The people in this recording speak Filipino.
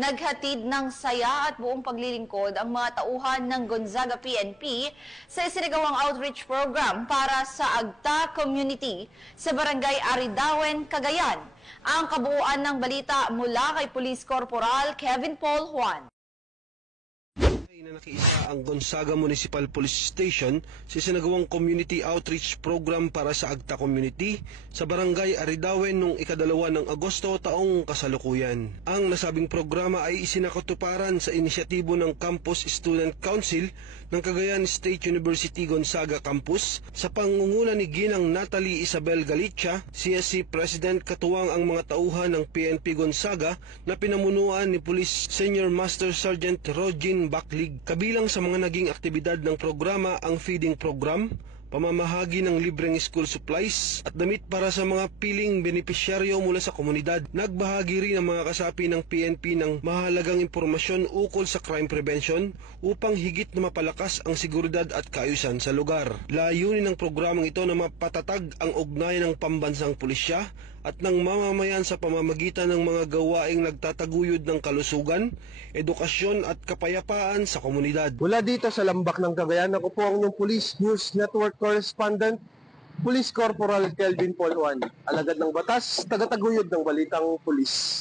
Naghatid ng saya at buong paglilingkod ang mga tauhan ng Gonzaga PNP sa isinagawang outreach program para sa Agta Community sa Barangay Aridawen, Cagayan. Ang kabuuan ng balita mula kay Police Corporal Kevin Paul Juan. Na nakiisa ang Gonzaga Municipal Police Station sa isinagawang community outreach program para sa Agta Community sa Barangay Aridawen noong ika-2 ng Agosto taong kasalukuyan. Ang nasabing programa ay isinakatuparan sa inisyatibo ng Campus Student Council ng Cagayan State University Gonzaga Campus sa pangunguna ni Ginang Natalie Isabel Galicia, CSC President, katuwang ang mga tauhan ng PNP Gonzaga na pinamunuan ni Police Senior Master Sergeant Rogin Baklig. Kabilang sa mga naging aktibidad ng programa ang feeding program, pamamahagi ng libreng school supplies at damit para sa mga piling benepisyaryo mula sa komunidad. Nagbahagi rin ang mga kasapi ng PNP ng mahalagang impormasyon ukol sa crime prevention upang higit na mapalakas ang seguridad at kaayusan sa lugar. Layunin ng programang ito na mapatatag ang ugnayan ng pambansang pulisya at ng mamamayan sa pamamagitan ng mga gawaing nagtataguyod ng kalusugan, edukasyon at kapayapaan sa komunidad. Mula dito sa Lambak ng Cagayan, ako po ang inyong Police News Network Correspondent, Police Corporal Kelvin Paul Juan, alagad ng batas, tagataguyod ng balitang pulis.